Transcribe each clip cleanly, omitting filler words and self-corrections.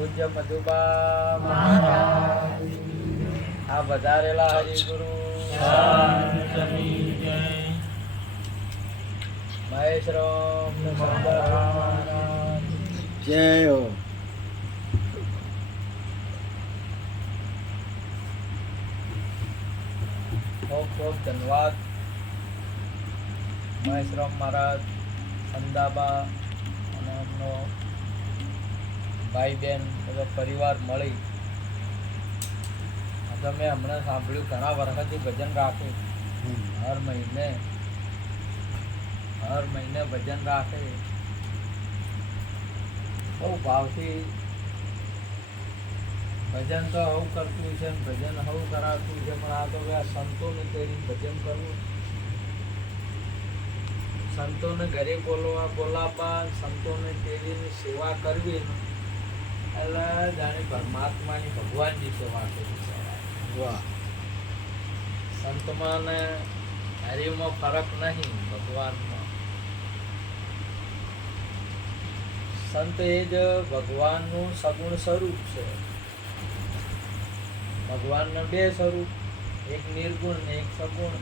પૂજ્ય મધુબા મહારાજ, આ વધારેલા હરિગુરુ મહેશ રામ મહારાજ જય હો. ખૂબ ખૂબ ધન્યવાદ. મહેશ રામ મહારાજ, અંદાબા અને એમનો ભાઈ બહેન બધો પરિવાર મળી. તમે હમણાં સાંભળ્યું, ઘણા વર્ષથી ભજન રાખે, હર મહિને ભજન રાખે, બહુ ભાવથી ભજન તો હવું કરતું છે, ભજન હવું કરાવતું છે, પણ આ તો આ સંતોને તેરી ભજન કરવું, સંતોને ઘરે બોલાવવા, સંતોને તેરીની સેવા કરવી, એટલે જાણે પરમાત્માની ભગવાનની સેવા કરી છે. વાહ. સંતમાં ને હરિમાં ફરક નહીં, ભગવાનમાં. સંત એ જ ભગવાનનું સગુણ સ્વરૂપ છે. ભગવાનના બે સ્વરૂપ, એક નિર્ગુણ ને એક સગુણ.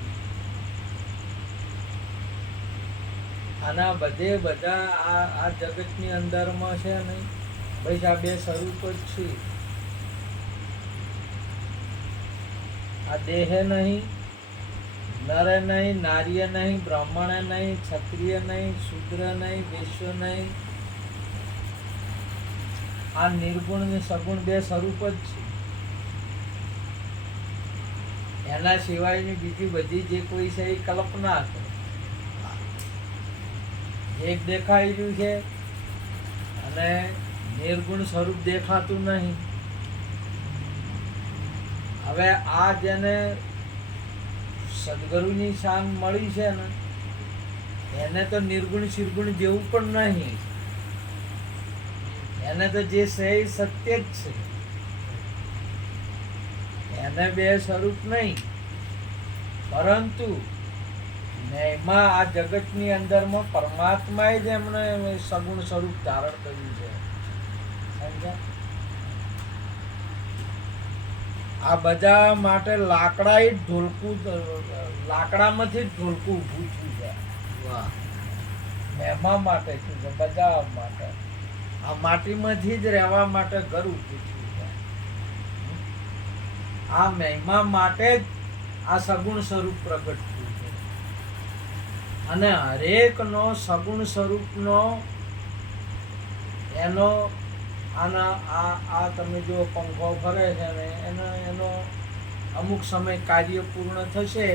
આના બધા આ જગતની અંદરમાં છે ને બસ આ બે સ્વરૂપ જ છે. આ દેહ નહીં, નર નહીં, નાર્ય નહીં, બ્રાહ્મણ નહીં, ક્ષત્રિય નહીં, શૂદ્ર નહીં, વૈશ્ય નહીં. આ નિર્ગુણ ને સગુણ બે સ્વરૂપ જ છે. એના સિવાયની બીજી બધી જે કોઈ છે એ કલ્પના છે. એક દેખાઈ રહ્યું છે અને નિર્ગુણ સ્વરૂપ દેખાતું નહીં. હવે આ જેને સદગુરુની શાન મળી છે ને, એને તો નિર્ગુણ શિરગુણ જેવું પણ નહીં. એને તો જે છે એ સત્ય જ છે. એને બે સ્વરૂપ નહીં, પરંતુ એમાં આ જગતની અંદરમાં પરમાત્માએ જ એમને સગુણ સ્વરૂપ ધારણ કર્યું છે. સમજ્યા? આ બધા માટે લાકડા જ ઢોલકું, લાકડામાંથી જ ઢોલકું ઊભું થયું છે. વાહ. મહેમા માટે થયું છે, બધા માટે. આ માટીમાંથી જ રહેવા માટે ઘર ઊભું થયું છે. આ મહિમા માટે જ આ સગુણ સ્વરૂપ પ્રગટ થયું છે. અને હરેકનો સગુણ સ્વરૂપનો એનો આ તમે જો પંખો ફરે છે ને એનો અમુક સમય કાર્ય પૂર્ણ થશે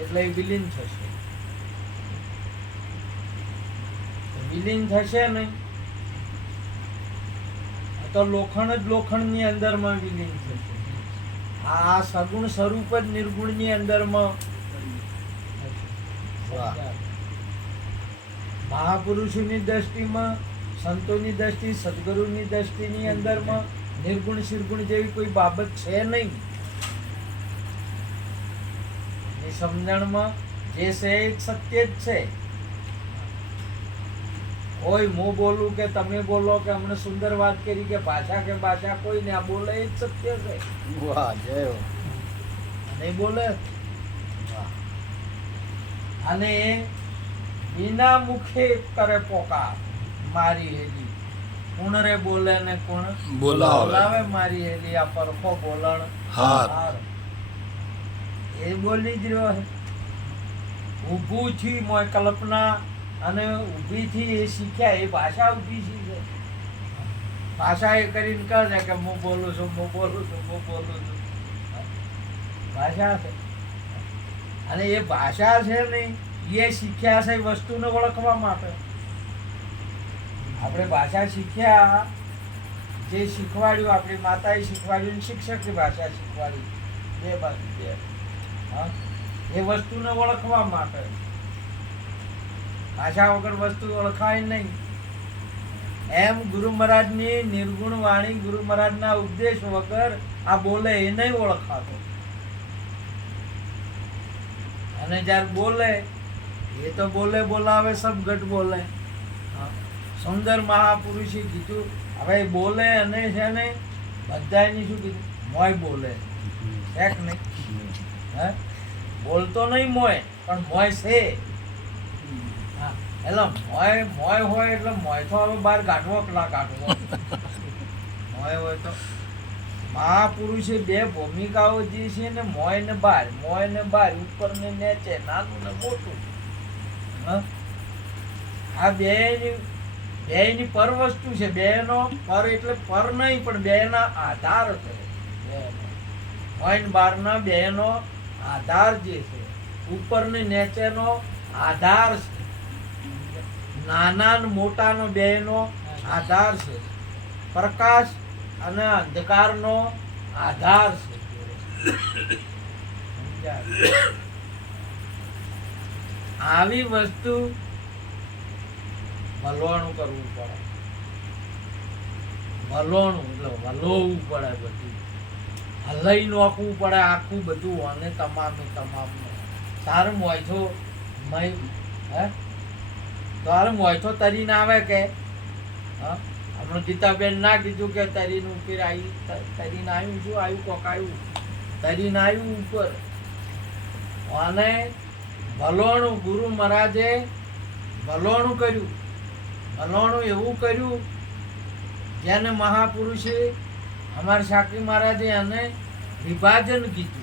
એટલે એ વિલીન થશે. વિલીન થશે નહીં તો લોખંડ જ લોખંડની અંદરમાં વિલીન થશે. આ સગુણ સ્વરૂપ જ નિર્ગુણની અંદરમાં. મહાપુરુષોની દ્રષ્ટિમાં, સંતોની દ્રષ્ટિ, સદગુરુની દ્રષ્ટિની અંદરમાં નિર્ગુણ શિરગુણ જેવી કોઈ બાબત છે નહીં. એ સમજણમાં જે છે એ સત્ય જ છે. કોઈ હું બોલું કે તમે બોલો કે અમને સુંદર વાત કરી કે ભાષા કોઈ ને આ બોલે એ જ સત્ય છે. વાહ. જય હો. નહીં બોલે. અને એના મુખે કરે પોકાર મારી હેલી. કોણ રે બોલે ને કોણ બોલાવે મારી હેલી. આ પરખો બોલણ હાર એ બોલી જ રહ્યો છે. ઊભું થી મોય કલ્પના અને ઊભી થી એ શીખ્યા. એ ભાષા ઊભી છે. ભાષા એ કરીને કહે છે કે હું બોલું છું. ભાષા છે. અને એ ભાષા છે નહીં, એ શીખ્યા છે વસ્તુને ઓળખવા માટે. આપણે ભાષા શીખ્યા, જે શીખવાડ્યું આપણી માતાએ શીખવાડ્યું, શિક્ષકની ભાષા શીખવાડી, બે બાજુ બે. હા, એ વસ્તુને ઓળખવા માટે. ભાષા વગર વસ્તુ ઓળખાય નહીં. એમ ગુરુ મહારાજની નિર્ગુણ વાણી, ગુરુ મહારાજના ઉપદેશ વગર આ બોલે એ નહીં ઓળખાતો. અને જ્યારે બોલે એ તો બોલાવે સબ ગટ બોલે. સુંદર મહાપુરુષે કીધું હવે એ બોલે અને છે ને બધાયની શું કીધું મોય બોલે છે કે નહીં હે બોલતો નહીં મોય પણ મોય છે હા એટલે મોય હોય એટલે મોય તો હવે બહાર કાઢવો કે ના કાઢવો મોય હોય તો મહાપુરુષે બે ભૂમિકાઓ જે છે ને મોય ને બહાર ઉપર ને નીચે નાનું ને મોટું હા આ બેયની પર વસ્તુ છે બેનો પર એટલે પર નહીં પણ બેના આધાર છે મોય ને બહારના બેનો આધાર જે છે ઉપર ને નીચેનો આધાર છે નાના ને મોટાનો બેનો આધાર છે પ્રકાશ અને અંધકારનો આધાર છે આવી વસ્તુ વલોણું કરવું પડે વલોણું એટલે વલોવું પડે બધું હલાઈ નાખવું પડે આખું બધું અને તમામ તારું મોયથો હે તારું મોયથો તરીને આવે કે હા હમણાં ગીતાબેન ના કીધું કે તરીને ઉપર આવી તરીને આવ્યું શું આવ્યું કોક આવ્યું તરીને આવ્યું ઉપર અને ભલોણું ગુરુ મહારાજે ભલોણું કર્યું ભલોણું એવું કર્યું જેને મહાપુરુષે અમારા શાકરી મહારાજે એને વિભાજન કીધું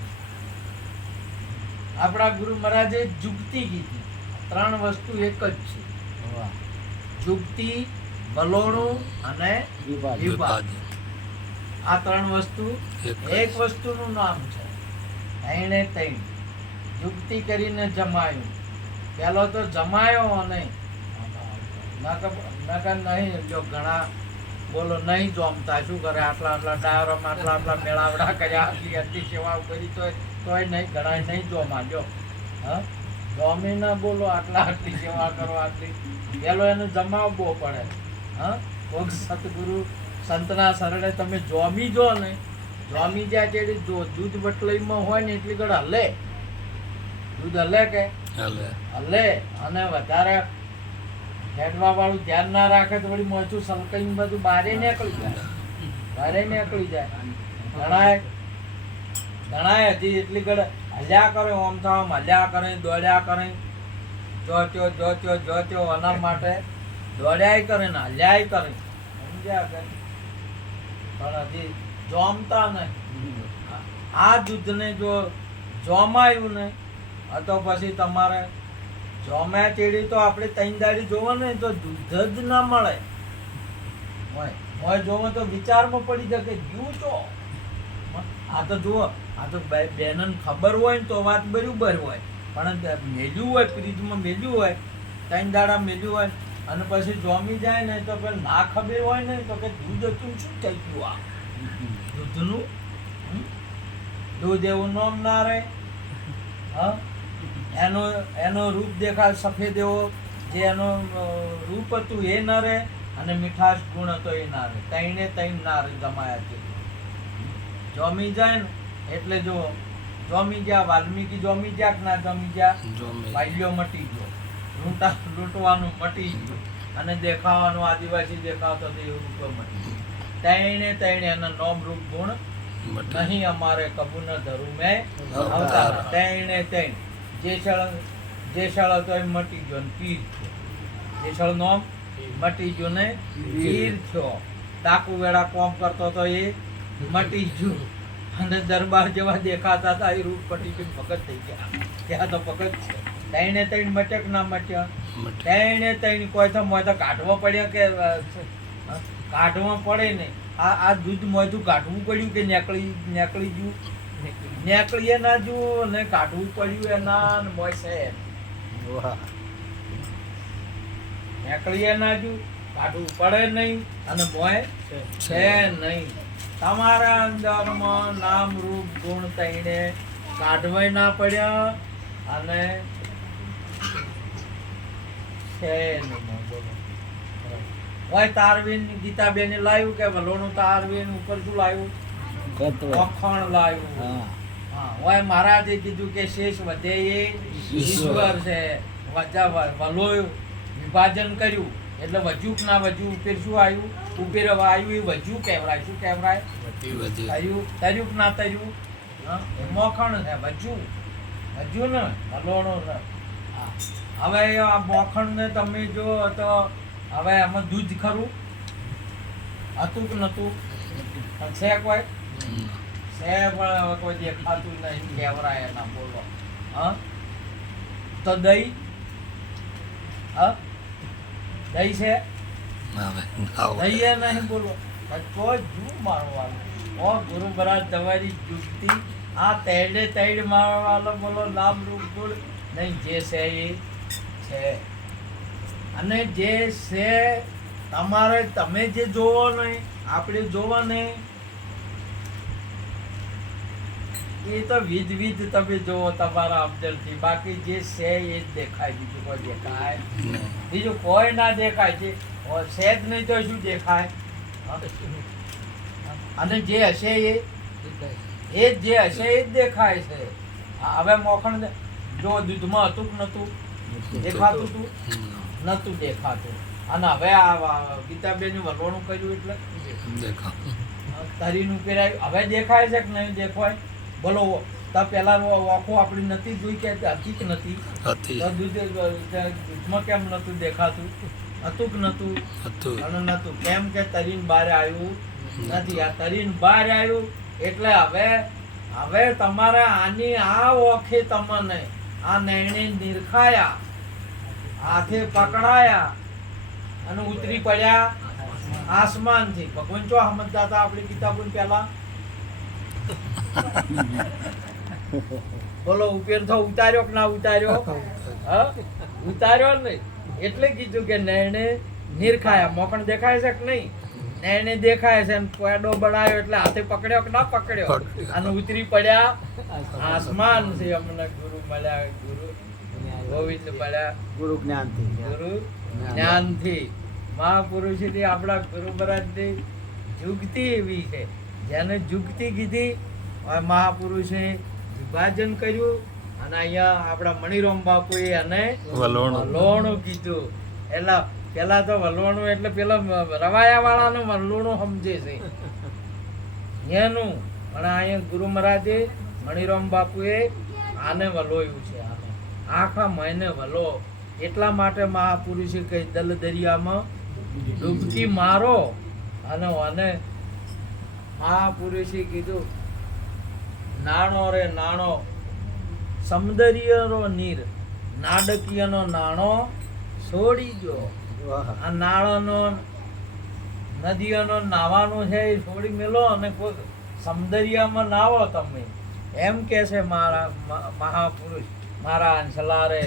આપણા ગુરુ મહારાજે જુક્તિ કીધી ત્રણ વસ્તુ એક જ છે જુક્તિ ભલોણું અને વિભાજન આ ત્રણ વસ્તુ એક વસ્તુનું નામ છે તૈણે તૈણ યુક્તિ કરીને જમાયું પેલો તો જમાયો અને નકર નહીં જો ઘણા બોલો નહીં જમતા શું કરે આટલા ડાયરોમાં આટલા મેળાવડા કર્યા આટલી સેવાઓ કરી તોય નહીં ઘણા નહીં જોમાં જો હા જોમી ના બોલો આટલી સેવા કરો આટલી પેલો એને જમાવવો પડે હા કોઈક સતગુરુ સંતના શરણે તમે જોમી જો ને જોમી જ્યાં જેડી જો દૂધ બટલાઈમાં હોય ને એટલી ઘડ હલે દૂધ હલે કે હલે અને વધારે હેડવા વાળું ધ્યાન ના રાખે તો વળી મોચું સલકાઈ બધું બારે નીકળી જાય ઘણાય હજી એટલી ઘડ હલ્યા કરે ઓમ થામ હલ્યા કરે દોડ્યા કરે જો આના માટે દોડ્યાય કરે ને હલ્યાય કરે સમજ્યા કે પણ હજી જોમતા નહીં આ દૂધને જો જોમાયું ને તો પછી તમારે જોમ્યા ચેડી તો આપણે ત્રણ દાડી જોવો ને તો દૂધ જ ના મળે હોય જોવો તો વિચારમાં પડી જાય કે જીવ છો આ તો જુઓ આ તો બેનને ખબર હોય ને તો વાત બરાબર હોય પણ મેલ્યું હોય ફ્રીજમાં મેલ્યું હોય ત્રણ દાડા મેલ્યું હોય અને પછી જોમી જાય ને તો પેલા ના ખબર હોય ને તો કે દૂધ હતું શું થઈ ગયું આ દૂધનું દૂધ એવું નામ ના રહે હા એનો રૂપ દેખાય સફેદ એવો જે એનો રૂપ હતું એ ન રહે અને મીઠાશ ગુણ હતો એ ના રહે તૈણે તૈણ ના રહે જમાયા છે જોમી જાય ને એટલે જો જોમી ગયા વાલ્મીકી જોમી ગયા કે ના જોમી ગયા બાલ્યો મટી ગયો લૂંટવાનું મટી ગયું અને દેખાવાનું આદિવાસી દેખાતો તો એવું રૂપ મટી ગયું તૈણે તૈણે એના નોમ રૂપ ગુણ નહીં અમારે કબૂ ન ધરું મેં અવતાર તૈણે તૈણ જે શળ હતો એ મટી ગયો ને પીર થયો જે શળ નો મટી ગયો ને પીર થયો ડાકુ વેળા કોમ કરતો તો એ મટી ગયું અને દરબાર જેવા દેખાતા હતા એ રૂપ પટી ગયું ભગત થઈ ગયા ત્યાં તો ભગત છે તૈણે તૈણ મટક ના મટ્યા તૈણે તૈણ કોઈ તો મોય તો કાઢવો પડ્યો કે કાઢવા પડે ને આ દૂધ મોયતું કાઢવું પડ્યું કે નીકળી ગયું નીકળીએ ના જુઓ ને કાઢવું પડ્યું એના મોય છે નીકળીએ ના જુ કાઢવું પડે નહીં અને મોય છે નહીં તમારા અંદરમાં નામ રૂપ ગુણ તઈને કાઢવાય ના પડ્યા અને છે નહીં બોલો હોય તારવીન ગીતાબેને લાવ્યું કે ભલોનું તારવીન ઉપર શું લાવ્યું અખણ લાવ્યું હોય મહારાજે કીધું કે શેષ વધે એ ઈશ્વર છે વલોયું વિભાજન કર્યું એટલે વજુક ના વજુ ઉપેર શું આવ્યું? ઉપેર આવ્યું એ વજુ કહેવાય. શું કહેવાય? તર્યું. તર્યુક ના તર્યું એ મોખણ છે. વજુ ને હલોણો ને. હવે આ મોખણ ને તમે જો તો હવે એમાં દૂધ ખરું હતું કે નતું? છે કોઈ? છે પણ હવે કોઈ દેખાતું નહીં કહેવાય એના. બોલો હા. તો દહીં દહીં છે? દહીં નહીં. બોલો તો જુ મારવાનું. ઓ ગુરુ મહારાજ તમારી યુક્તિ આ તૈડે તૈડ મારવાનો. બોલો નામ રૂપ ગુણ નહીં. જે છે એ છે. અને જે છે તમારે તમે જે જોવો ને આપણે જોવા ને એ તો વિધ તમે જોવો તમારા અફજલથી. બાકી જે છે એ જ દેખાય. બીજું કોઈ દેખાય? બીજું કોઈ ના દેખાય. છે જ નહીં તો શું દેખાય? અને જે હશે એ જે હશે એ જ દેખાય છે. હવે મોખણ જો દૂધમાં હતું કે નતું દેખાતું? હતું નતું દેખાતું. અને હવે આ ગીતાબેન વલવણું કર્યું એટલે તરીનું પહેરાયું. હવે દેખાય છે કે નહીં દેખાય? બોલો તો પેલા આંખો આપણી નથી જોઈ કે હતી કે નથી? દૂધમાં કેમ નતું દેખાતું? હતું કે નતું? અને નતું કેમ કે તરીન બહાર આવ્યું નથી. આ તરીન બહાર આવ્યું એટલે હવે તમારે આની આ ઓખે તમને આ નૈણે નિરખાયા, હાથે પકડાયા અને ઉતરી પડ્યા આસમાનથી. ભગવાન ચો સમજતા હતા આપણી કિતાબો પેલા? બોલો ઉપેર તો ઉતાર્યો કે ના ઉતાર્યો? ઉતાર્યો ને એટલે કીધું કે નૈણે નિરખાયા. મોકણ દેખાય છે કે નહીં? નૈણે દેખાય છે. પેડો બનાવ્યો એટલે હાથે પકડ્યો કે ના પકડ્યો? અને ઉતરી પડ્યા આસમાન છે. અમને ગુરુ મળ્યા, ગુરુ ગોવિંદ મળ્યા ગુરુ જ્ઞાનથી. મહાપુરુષની આપણા ગુરુ મહારાજની જુગતી એવી છે. જેને જુગતી કીધી મહાપુરુષે વિભાજન કર્યું. અને અહીંયા આપણા મણિરામ બાપુએ એને વલોણું કીધું. એટલે પેલા તો વલવણું એટલે પેલા રવાયા વાળાનું વલોણું સમજે છે એનું. પણ અહીંયા ગુરુ મહારાજે મણિરામ બાપુએ આને વલોયું છે. આને આખા મહિને વલો. એટલા માટે મહાપુરુષે કહી દલ દરિયામાં ડૂબકી મારો. અને મહાપુરુષે કીધું નાણો રે નાણો સમદરિયનો નીર નાડકીયનો નાણો છોડી જો. આ નાળોનો નદીઓનો નાવાનું છે એ છોડી મેલો અને કોઈ સમદરિયામાં નાવો તમે એમ કે છે મારા મહાપુરુષ. મારા અંસલારે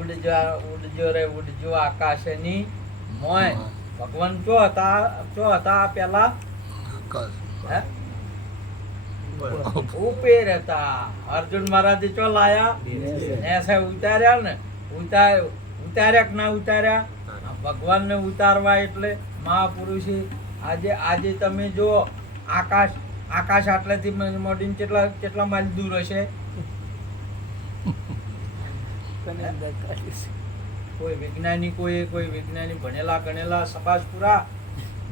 ઉડજો રે ઉડજો આકાશની મોય. ભગવાન ચો હતા પેલા? ઉપેર હતા. અર્જુન મહારાજે ચો લાયા? એસે ઉતાર્યા ને. ઉતાર્યા કે ના ઉતાર્યા? ભગવાન ને ઉતારવા એટલે મહાપુરુષે આજે તમે જો આકાશ આટલેથી મોડીને કેટલા માઇલ દૂર હશે? કોઈ વિજ્ઞાની ભણેલા ગણેલા સબાસપુરા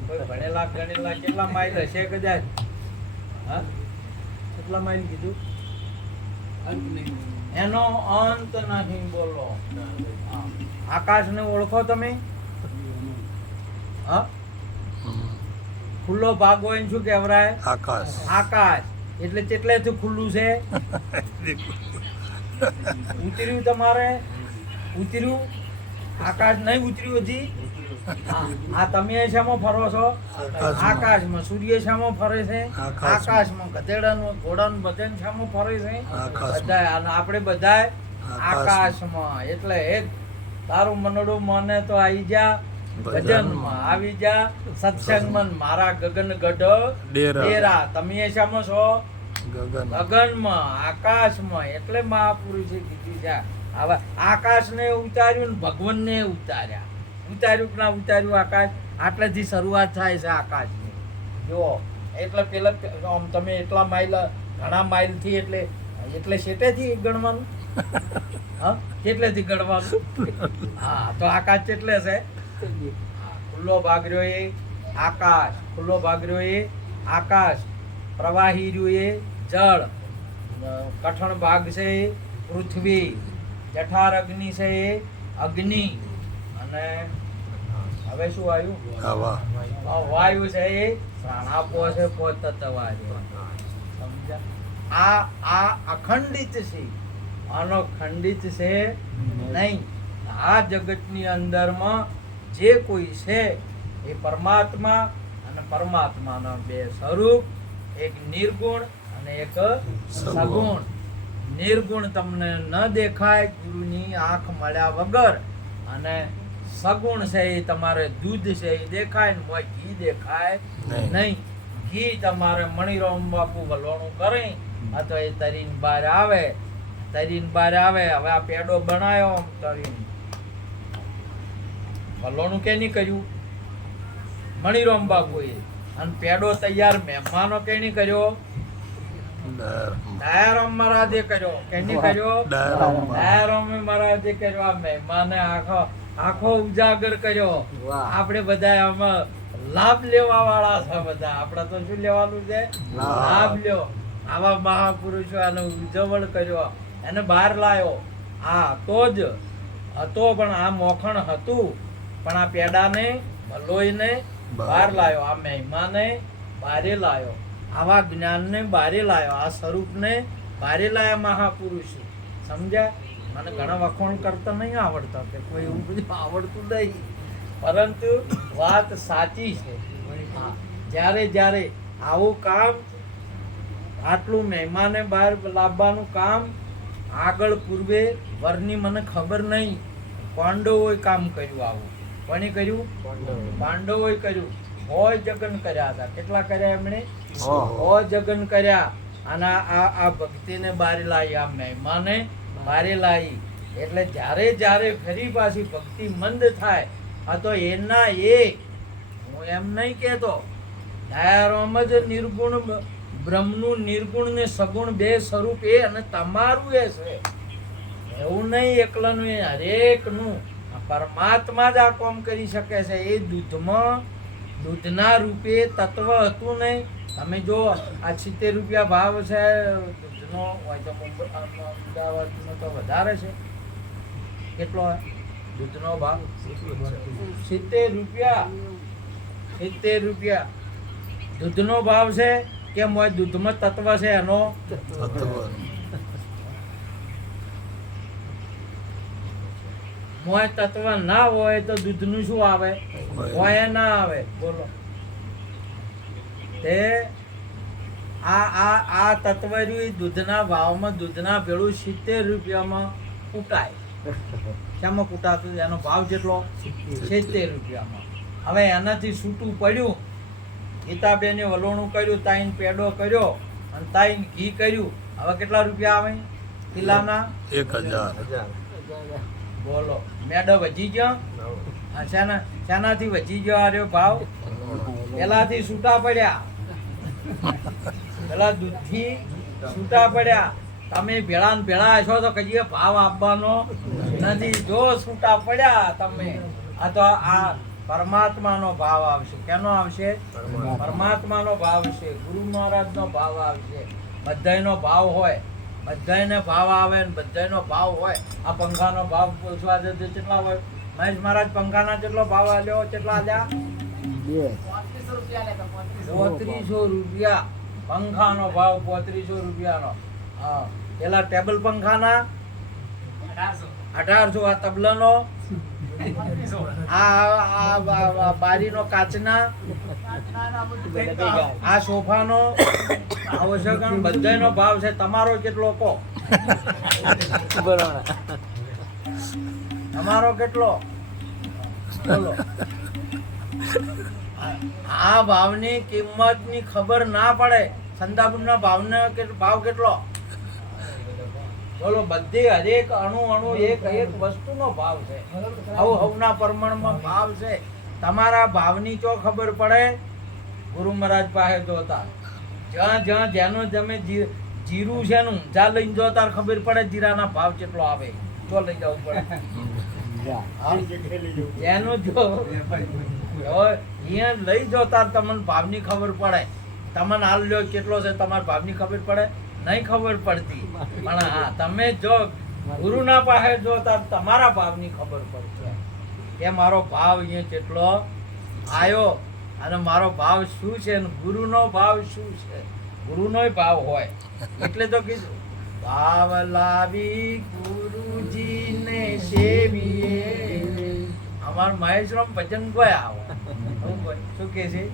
કોઈ ભણેલા ગણેલા કેટલા માઇલ હશે કદાચ? હા કેટલા માઇલ કીધું? એનો અંત નહીં. બોલો આકાશ ને ઓળખો તમે? હા ખુલ્લો ભાગ હોય શું કહેવાય? આકાશ એટલે કેટલેથી ખુલ્લું છે? ઉતર્યું તમારે? ઉતર્યું આકાશ નહીં ઉતર્યું હજી? આ તમે શામાં ફરો છો? આકાશમાં. સૂર્ય શામાં ફરે છે? આકાશમાં. ગધેડાનું ઘોડાનું બધન શામાં ફરે છે? બધા. અને આપણે બધા આકાશમાં. એટલે એક તારું મનડું મને તો આવી જા ભજનમાં, આવી જા સત્સંગમાં. મારા ગગન ગઢ ડેરા. તમે શામાં છો? ગગનમાં, આકાશમાં. એટલે મહાપુરુષે કીધું છે હવે આકાશને ઉતાર્યું ને ભગવાનને ઉતાર્યા. ઉતાર્યું કે ના ઉતાર્યું આકાશ? આટલેથી શરૂઆત થાય છે આકાશની. જુઓ એટલે પેલા આમ તમે એટલા માઇલ ઘણા માઇલથી એટલે શેટેથી ગણવાનું. હા, કેટલેથી ગણવાનું? હા, તો આકાશ કેટલે છે? હા, ખુલ્લો ભાગ રહ્યો એ આકાશ, ખુલ્લો ભાગ રહ્યો એ આકાશ, પ્રવાહી રહ્યું એ જળ, કઠણ ભાગ છે એ પૃથ્વી, જઠાર અગ્નિ છે એ અગ્નિ, અને હવે શું આવ્યું? વાયુ છે એ પ્રાણ. આપો છે પોતત્વાય. સમજ્યા? આ અખંડિત છે, આનો ખંડિત છે નહીં. આ જગતની અંદરમાં જે કોઈ છે એ પરમાત્મા અને પરમાત્માના બે સ્વરૂપ, એક નિર્ગુણ અને એક સગુણ. નિર્ગુણ તમને ન દેખાય ગુરુની આંખ મળ્યા વગર, અને સગુણ છે એ તમારે દૂધ છે એ દેખાય ને મોય ઘી દેખાય નહીં. ઘી તમારે મણિરામ બાપુ વલોણું કરે આ તો એ તરીને બહાર આવે, તરીને બહાર આવે. હવે આ પેડો બનાવ્યો તરીને, વલોણું કે નહીં કર્યું? મણિરામ બાપુએ. અને પેડો તૈયાર મહેમાનો કે નહીં કર્યો? દયારામ મહારાજે કર્યો. કે નહીં કર્યો? દયારામ મહારાજે કર્યો. આ મહેમાને આખો ઉજાગર કર્યો. આપણે બધા આમાં લાભ લેવા વાળા છે બધા. આપણે તો શું લેવાનું છે? લાભ લ્યો. આવા મહાપુરુષો આનો ઉજવણ કર્યો, એને બહાર લાયો. હા, તો જ હતો, પણ આ મોખણ હતું, પણ આ પેડાને લોહીને બહાર લાયો, આ મહિમાને બારે લાયો, આવા જ્ઞાનને બારે લાયો, આ સ્વરૂપને બારે લાયા મહાપુરુષ. સમજ્યા? મને ઘણા વખોણ કરતા નહીં આવડતા, કે કોઈ એવું બધું આવડતું નહીં, પરંતુ વાત સાચી છે. જ્યારે જ્યારે આવું કામ, આટલું મહેમાને બહાર લાવવાનું કામ આગળ પૂર્વે વરની મને ખબર નહીં, પાંડવોએ કામ કર્યું આવું. કોણે કર્યું? પાંડવોએ કર્યું. હોય જગન કર્યા હતા. કેટલા કર્યા એમણે? હોય જગન કર્યા. અને આ ભક્તિને બારે લાવી, આ મહેમાને બારે લાવી. એટલે જ્યારે જ્યારે ફરી પાછી ભક્તિ મંદ થાય, આ તો એના એક, હું એમ નહીં કહેતો, દયારામ જ નિર્ગુણ બ્રહ્મનું નિર્ગુણ ને સગુણ બે સ્વરૂપ એ, અને તમારું એ છે. એવું નહીં એકલાનું, એ હરેકનું. પરમાત્મા જ આ કામ કરી શકે છે. એ દૂધમાં, દૂધના રૂપે તત્વ હતું નહીં. તમે જો આ 70 રૂપિયા ભાવ છે દૂધનો, હોય તો અમદાવાદનો તો વધારે છે. કેટલો દૂધનો ભાવ? 70 રૂપિયા. 70 રૂપિયા દૂધનો ભાવ છે. કેમ હોય? દૂધમાં તત્વ છે એનો. મોય તત્વ ના હોય તો દૂધનું શું આવે? મોય ના આવે. બોલો. તે આ તત્વ રહ્યું દૂધના ભાવમાં, દૂધના ભેળું 70 રૂપિયામાં કૂટાય. શામાં કૂટાતું? એનો ભાવ કેટલો? 70 રૂપિયામાં. હવે એનાથી છૂટું પડ્યું, ગીતાબેને વલોણું કર્યું, તાઈન પેડો કર્યો, અને તાઈન ઘી કર્યું. હવે કેટલા રૂપિયા આવે કિલ્લાના? 1000. બોલો. મેડો વધી ગયો. શાનાથી વધી ગયો આર્યો ભાવ? પેલાથી છૂટા પડ્યા, પેલા દૂધથી છૂટા પડ્યા. તમે ભેળા ને ભેળા છો તો કહીએ ભાવ આપવાનો નથી. જો છૂટા પડ્યા તમે, આ તો આ પરમાત્માનો ભાવ આવશે. કેનો આવશે? પરમાત્માનો ભાવ છે. ગુરુ મહારાજનો ભાવ આવશે. બધાયનો ભાવ હોય, બધાયને ભાવ આવે ને બધાયનો ભાવ હોય. આ પંખાનો ભાવ પૂછવા જતો કેટલા હોય? મહેશ મહારાજ પંખાના કેટલો ભાવ આલ્યો? કેટલા આલ્યા? 3500 રૂપિયા પંખાનો ભાવ. 3500 રૂપિયાનો. હા, પેલા ટેબલ પંખાના 1800. આ તબલાનો, આ બારીનો કાચના, આ સોફાનો, બધાનો ભાવ છે. તમારો કેટલો કહો? તમારો કેટલો? બોલો. આ ભાવની કિંમતની ખબર ના પડે. સંદાબુના ભાવનો ભાવ કેટલો? બોલો. બધી હરેક અણુ અણુ એક એક વસ્તુનો ભાવ છે. હવના પ્રમાણમાં ભાવ છે. તમારા ભાવની તો ખબર પડે ગુરુ મહારાજ પાસે જોતા. જ્યાં જ્યાં જેનો તમે જીરું છે નું જા લઈને જો તાર ખબર પડે જીરાના ભાવ કેટલો આવે તો લઈ જવું પડે હા? એનું જો અહીંયા લઈ જો તાર તમને ભાવની ખબર પડે. તમને હાલ લ્યો કેટલો છે તમારા ભાવની ખબર પડે નહીં ખબર પડતી. પણ હા તમે જો ગુરુના પાસે જો તાર તમારા ભાવની ખબર પડશે કે મારો ભાવ અહીંયા કેટલો આવ્યો અને મારો ભાવ શું છે અને ગુરુનો ભાવ શું છે. ગુરુનોય ભાવ હોય એટલે તો કીધું ભાવ લાવી ગુરુજીને સેવીએ. અમાર મહેશરામ ભજન ગયા શું કે છે?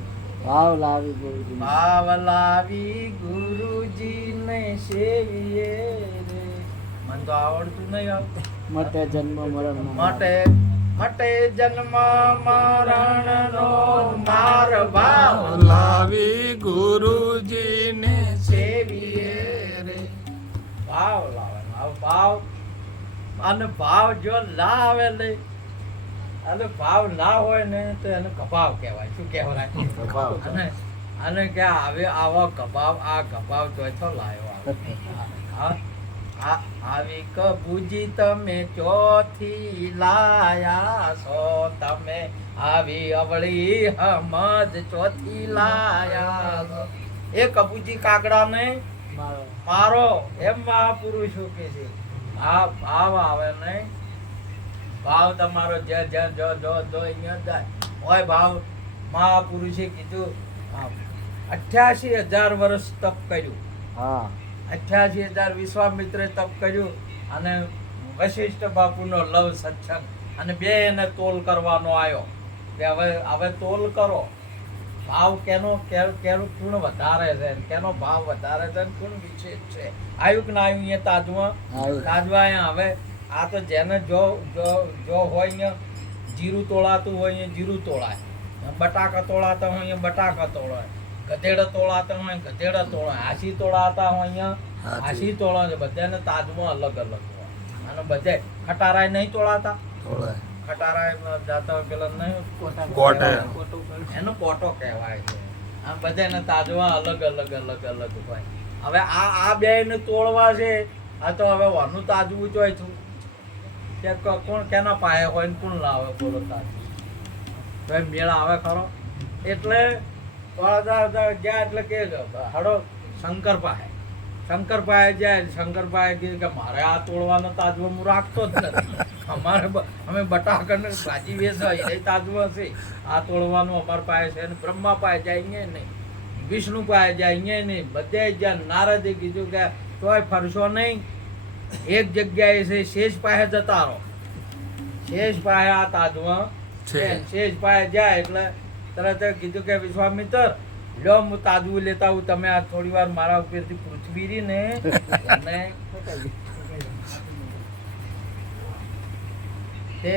ભાવ લાવી ગુરુજી ભાવ લાવી ગુરુજીને સેવીએ રે. મને તો આવડતું નહીં આવતું. મટે જન્મ મરણ મટે મટે જન્મ મરણનો માર ભાવ લાવી ગુરુજીને સેવીએ રે. ભાવ લાવે ભાવ અને ભાવ જો લાવે લે અને ભાવ ના હોય ને તો એને કભાવ કહેવાય. શું કહેવાય? અને અને કે આવે આવો કભાવ આ કભાવ ચોથો લાયો આવે. હા આવી કબૂજી તમે ચોથી લાયા છો. તમે આવી અવળી હમજ ચોથી લાયા છો. એ કબૂજી કાગડાને મારો એમ મહાપુરુષો કે છે. આ ભાવ આવે નહીં ભાવ તમારો જે અહીંયા જાય હોય ભાવ. મહાપુરુષે કીધું 88,000 વર્ષ તપ કર્યું. હા 88,000 વિશ્વામિત્રે તપ કર્યું અને વશિષ્ઠ બાપુનો લવ સત્સંગ અને બે એને તોલ કરવાનો આવ્યો કે હવે તોલ કરો. ભાવ કેનો કોણ વધારે છે કેનો ભાવ વધારે છે કોણ વિશેષ છે. આવ્યું કે ના આવ્યું અહીંયા તાજમાં અહીંયા હવે આ તો જેને જો હોય અહીંયા જીરું તોળાતું હોય અહીંયા જીરું તોળાય. બટાકા તોળાતા હોય અહીંયા બટાકા તોળાય. ગધેડા તોળાતા હોય ગધેડા તોળાય. હાસી તોળાતા હોય અહીંયા હાસી તોળાય. બધાને તાજમાં અલગ અલગ હોય. અને બધે ખટારાય નહીં તોળાતા. ખટારાય જાતા હોય પેલા નહીં એનો કોટો કહેવાય છે. આ બધાને તાજમાં અલગ અલગ હોય. હવે આ બે ને તોડવા છે. આ તો હવે વાનું તાજવું જોઈએ છું કે કોણ કેના પાયે હોય ને કોણ લાવે બોલો તાજવું તો એમ મેળ આવે ખરો. એટલે ગયા એટલે કે હડો શંકર પાસે જાય. શંકર પાસે કીધું કે મારે આ તોડવાનો તાજવો હું રાખતો જ નથી. અમે બટાકાને ભાજી વેચાય એ તાજવો છે. આ તોડવાનું અમારા પાસે છે. બ્રહ્મા પાસે જાય અહીંયા નહીં. વિષ્ણુ પાસે જાય અહીંયા નહીં. બધે જ્યાં નારદે કીધું કે તોય ફરશો નહીં. એક જગ્યાએ છે શેષ પાસે જતા રહો. શેષ પાસે આ તાજવા શેષ પાસે જાય એટલે તરત કીધું કે વિશ્વામિત્ર લો હું તાજવું લેતા હું. તમે આ થોડી વાર મારા ઉપરથી પૃથ્વી રહી ને અને તે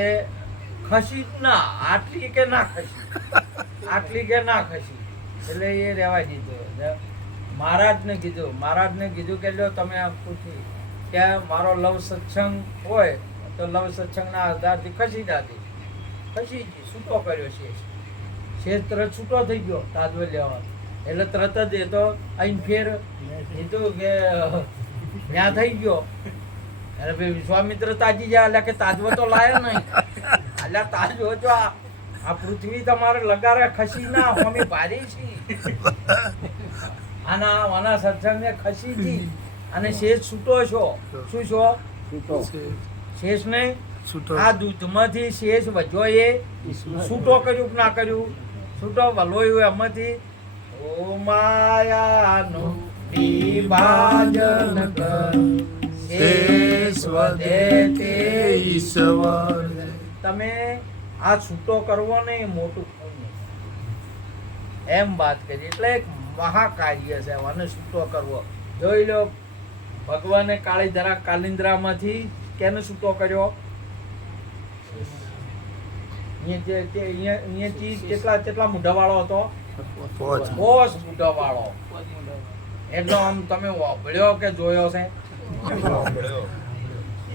ખસી ના આટલી કે ના ખસી એટલે એ રહેવા દીધું. મહારાજને કીધું કે લો તમે આ પૂછી કે મારો લવ સત્સંગ હોય તો લવ સત્સંગના આધારથી ખસી જતી. ખસી ગઈ છૂટો કર્યો શેષ તરત છૂટો થઈ ગયો તાજવો લેવા. એટલે તરત જ એ તો અહીં ફેર કીધું કે ત્યાં થઈ ગયો. એટલે ભાઈ વિશ્વામિત્ર તાજી જાય એટલે કે તાજવો તો લાયો નહીં. એટલે તાજવો જો આ પૃથ્વી તમારે લગારે ખસી ના હોમી ભારી છે. આના સત્સંગ ખસી ગઈ અને શેષ છૂટો છો. શું છો? શેષ નહીં આ દૂધમાંથી શેષ વધ્યો એ છૂટો કર્યું કે ના કર્યું? છૂટો વલોયું એમાંથી ઓ માયાનું વિભાજન કર શેષ વધે તે ઈશ્વર. તમે આ છૂટો કરવો ને એ મોટું એમ વાત કરી. એટલે એક મહાકાર્ય છે અને છૂટો કરવો. જોઈ લો ભગવાને કાલિન્દ્રામાંથી કેને છૂટો કર્યો? કેટલા મૂઢાવાળો હતો? 5 મૂઢાવાળો. એટલો આમ તમે વાપર્યો કે જોયો છે?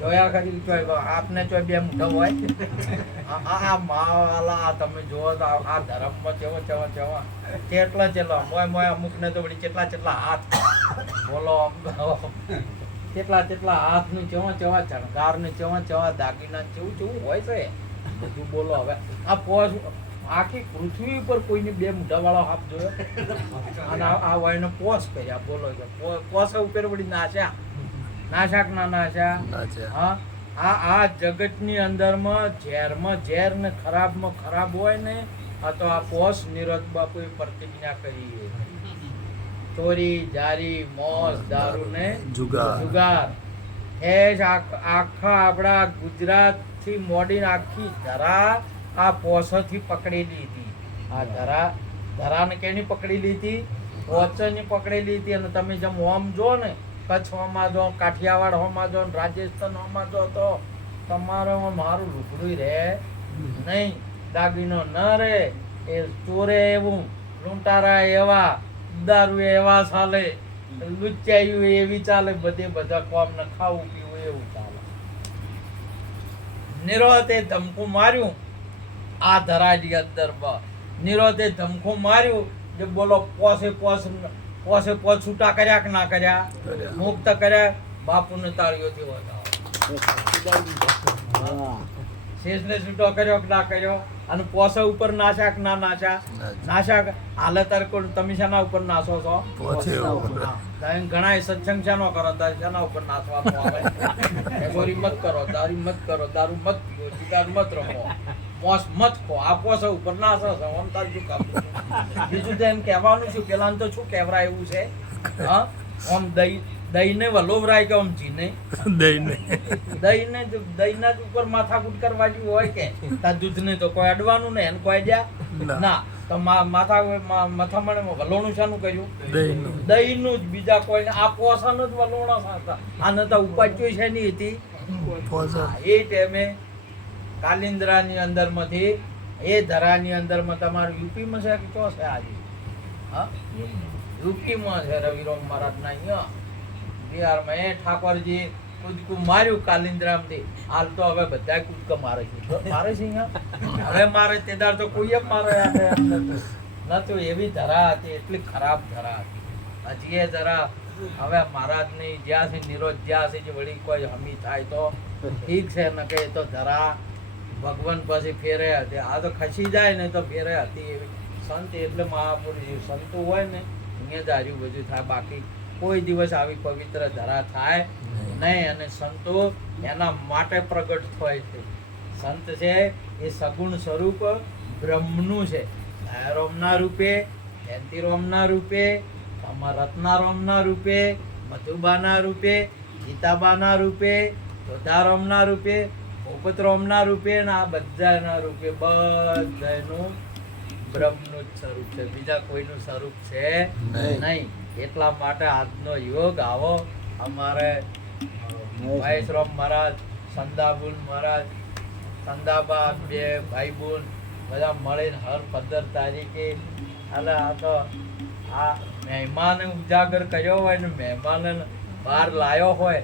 જોયા ખરી? આપને ચોય બે મૂઢા હોય? આ માવાલા તમે જોવો તો આ ધર્મમાં કેવો કેટલા મોય અમુક ને તો વળી કેટલા હાથ બોલો કેટલા હાથનું ચવા ચણકાર ને ચવા દાગીના કેવું હોય છે બધું. બોલો હવે આ પોસ આખી પૃથ્વી ઉપર કોઈને બે મોઢા વાળો હાથ જોયો અને આ વાયનો પોસ કર્યા. બોલો પોસ ઉપર વળી નાશા ના નાશા. હા આ જગતની અંદરમાં ઝેર ને ખરાબમાં ખરાબ હોય ને આ તો આ પોસ નિરોધ બાપુએ પ્રતિજ્ઞા કરી. ચોરી જારી મોજ દારૂ ને જુગાર એ આખા આપણા ગુજરાત થી મોડીને આખી ધરા આ પોસથી પકડેલી હતી. આ ધરાને કેની પકડેલી હતી? પોસની પકડેલી હતી. અને તમે જેમ હોમ જો ને કચ્છ હોમાં જો, કાઠિયાવાડ હોમાં જો, રાજસ્થાન હોમાં જો તો તમારો મારું લુગડું રહે નહીં, દાગીનો ન રહે. એ ચોરે એવું, લૂંટારા એવા, દારૂ એવા ચાલે, લુચ્ચાયું એવી ચાલે, બધા કોમ ને ખાવું પીવું એવું ચાલે. નિરોધે ધમકું માર્યું આ ધરાની અંદર, નિરોધે ધમકું માર્યું. જે બોલો પોસે પોસ છૂટા કર્યા કે ના કર્યા? મુક્ત કર્યા. બાપુને તાળીઓથી વધાવો. શેષને છૂટો કર્યો કે ના કર્યો? અને પોસે ઉપર નાશા કે ના નાશા? નાશા. હાલે તારે કોઈ તમે શાના ઉપર નાશો છો? ઘણા સત્સંગ શાનો કરો? તારે શાના ઉપર નાશવાનું આવે? ચોરી મત કરો, દારૂ મત કરો, દારૂ મત પીવો, જુગાર મત રમો, મોસ મત ખો. આ પોસે ઉપર નાશો છો. આમ તાર શું કામ? બીજું તો એમ કહેવાનું છું. પેલા તો શું કહેવાય એવું છે? હા, આમ દહીં ને વલોવરાય કે આમ જીને દહીં ના જ ઉપર માથાકૂટ કરવા જેવું હોય કે તાર દૂધ ને તો કોઈ અડવાનું ને એને કોઈ દ્યા ના. તો માથામણે વલોણું શાનું કર્યું? દહીં નું જ. બીજા કોઈને આ પોસાનું જ વલોણા હતા. આને તો ઉપાધ્યો છે ની હતી. એ ટાઈમે કાલિન્દ્રાની અંદર માંથી એ ધરાની અંદર માં તમારું યુપીમાં છે કે ચો છે આજે? હા, યુપીમાં છે. રવિરામ મહારાજ ના અહીંયા બિહારમાં એ ઠાકોરજી કૂદકું માર્યું કાલિન્દ્રામથી. હાલ તો હવે બધા કૂદકા મારે છે. મારે છે અહીંયા હવે મારે તેદાર તો કોઈ મારે નતું. એવી ધરા હતી, એટલી ખરાબ ધરા હતી. હજી એ ધરા હવે મહારાજની જ્યાં છે નિરોધ જ્યાં છે વળી કોઈ હમી થાય તો ઠીક છે, ન કે તો ધરા ભગવાન પછી ફેરે હતી. આ તો ખસી જાય ને તો ફેરે હતી એવી. સંત એટલે મહાપુરુષ સંતો હોય ને અહીંયા જ હાર્યું બધું થાય. બાકી કોઈ દિવસ આવી પવિત્ર ધરા થાય નહીં. અને સંતો એના માટે પ્રગટ થાય છે. સંત છે એ સગુણ સ્વરૂપ બ્રહ્મનું છે. રોમના રૂપે, જયંતિરોમના રૂપે, રત્નારોમના રૂપે, મધુબાના રૂપે, ગીતાબાના રૂપે, જોધારોમના રૂપે, ભૂપતરોમના રૂપે, અને આ બધાના રૂપે બધાનું બ્રહ્મનું જ સ્વરૂપ છે. બીજા કોઈનું સ્વરૂપ છે નહીં. એટલા માટે આજનો યોગ આવો. અમારે મહેશરામ મહારાજ, સંદાબુલ મહારાજ, સંદાબા બે ભાઈ બોન બધા મળીને હર 15 તારીખે એટલે આ તો આ મહેમાન ઉજાગર કર્યો હોય ને મહેમાન બહાર લાવ્યો હોય.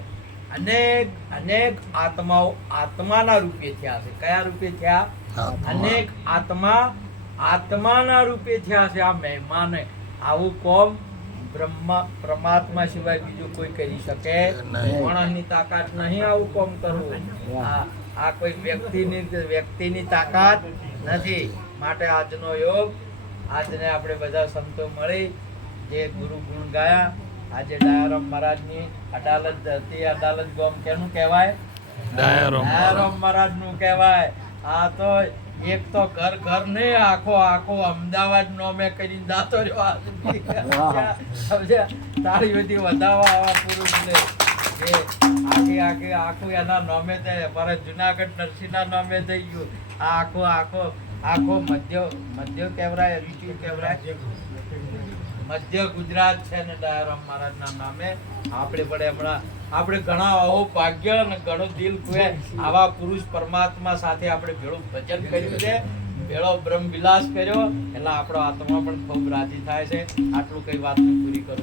અનેક આત્માઓ આત્માના રૂપે થયા છે. કયા રૂપે થયા? અનેક આત્માના રૂપે થયા છે આ મહેમાને. આવું કોમ પરમાત્મા સિવાય બીજું કોઈ કરી શકે માણસની તાકાત નહીં આવું કોમ કરવું. આ કોઈ વ્યક્તિની તાકાત નથી. માટે આજનો યોગ, આજને આપણે બધા સંતો મળી જે ગુરુ ગુણ ગાયા. આજે દયારામ મહારાજની અડાલત હતી. અડાલત ગામ કેનું કહેવાય? દયારામ મહારાજ નું કહેવાય. આ તો એક તો ઘર ને આખો અમદાવાદ નોમે કરીને દાતો તાળીઓથી વધાવા આવા પુરુષને આખું એના નોમે થાય. અમારે જુનાગઢ નરસિંહના નોમે થઈ ગયું. આ આખો મધ્ય કેવરાય રીચું કેવરાય મધ્ય ગુજરાત છે ને દયારામ મહારાજના નામે. આપણે પણ હમણાં આપણે ઘણા આવો ભાગ્ય અને ઘણું દિલ ખુએ આવા પુરુષ પરમાત્મા સાથે આપણે ભેળું ભજન કર્યું છે, ભેળો બ્રહ્મ વિલાસ કર્યો. એટલે આપણો આત્મા પણ ખૂબ રાજી થાય છે. આટલું કઈ વાત પૂરી કરું.